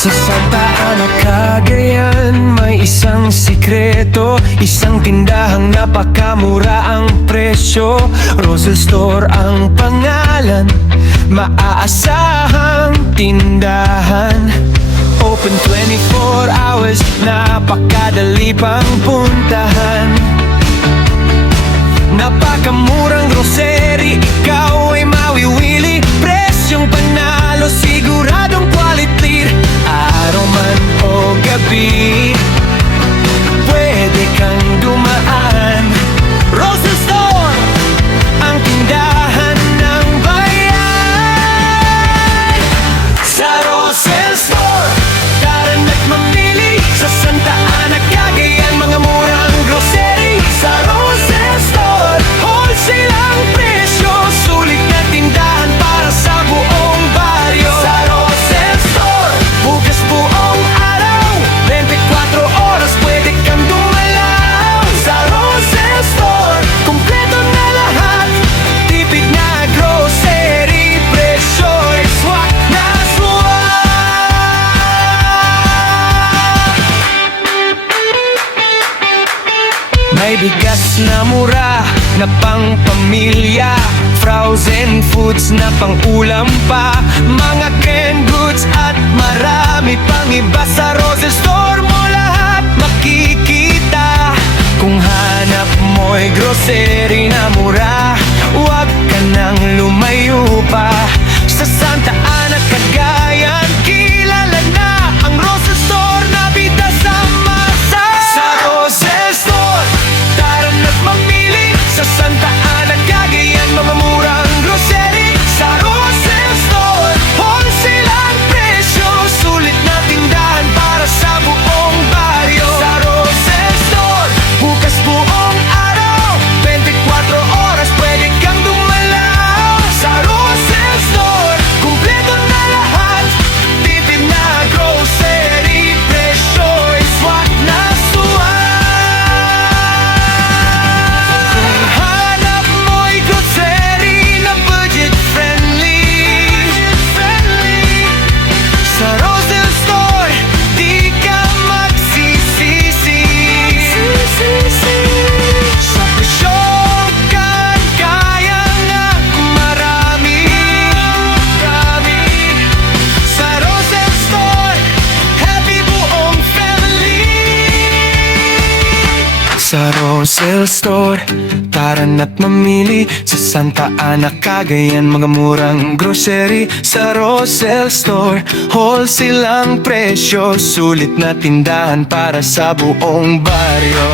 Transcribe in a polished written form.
Sa Santa Ana, Cagayan, may isang sikreto, isang tindahang napakamura ang presyo. Rosel Store ang pangalan, maaasahang tindahan. Open 24 hours, napakadali pang puntahan. Napakamurang grocery, ikaw ay mawiwili. Presyong panalo, siguradong quality. Araw man o gabi, pwede kang dumaan. Rosel Store, ang tindahan ng bayan. Sa Rosel Store, tara na't mamili. Sa Santa Ana, Cagayan, mga murang grocery. Sa Rosel Store, wholesale ang presyo, sulit na tindahan para sa buong baryo. Sa Rosel Store, bukas buong araw, 24 oras pwede kang dumalaw. Sa Rosel Store, kumpleto na lahat, tipid na grocery, presyo'y swak na swak. May bigas na mura na pang pamilya, frozen foods na pang ulam pa, mga canned goods at marami pang iba. Sa Rosel Store mo lahat makikita. Kung hanap mo'y grocery na mura, huwag ka nang lumayo pa. Sa Santa Ana, Cagayan, kilala na ang Rosel Store na bida sa masa. Sa Rosel Store, tara na't mamili. Sa Santa Ana, Cagayan, mga murang grocery. Sa Rosel Store, wholesale ang presyo, sulit na tindahan para sa buong baryo. Sa Rosel Store, bukas buong araw, 24 oras pwede kang dumalaw. Sa Rosel Store, kumpleto na lahat, tipid na grocery, presyo'y swak na swak. Kung hanap mo'y grocery na budget friendly, sa Rosel Store, di ka magsisisi. Sa presyong kaya nga marami. Sa Rosel Store, happy buong family. Sa Rosel Store, tara na't mamili. Sa Santa Ana, Cagayan, mga murang grocery. Sa Rosel Store, wholesale ang presyo, sulit na tindahan para sa buong baryo.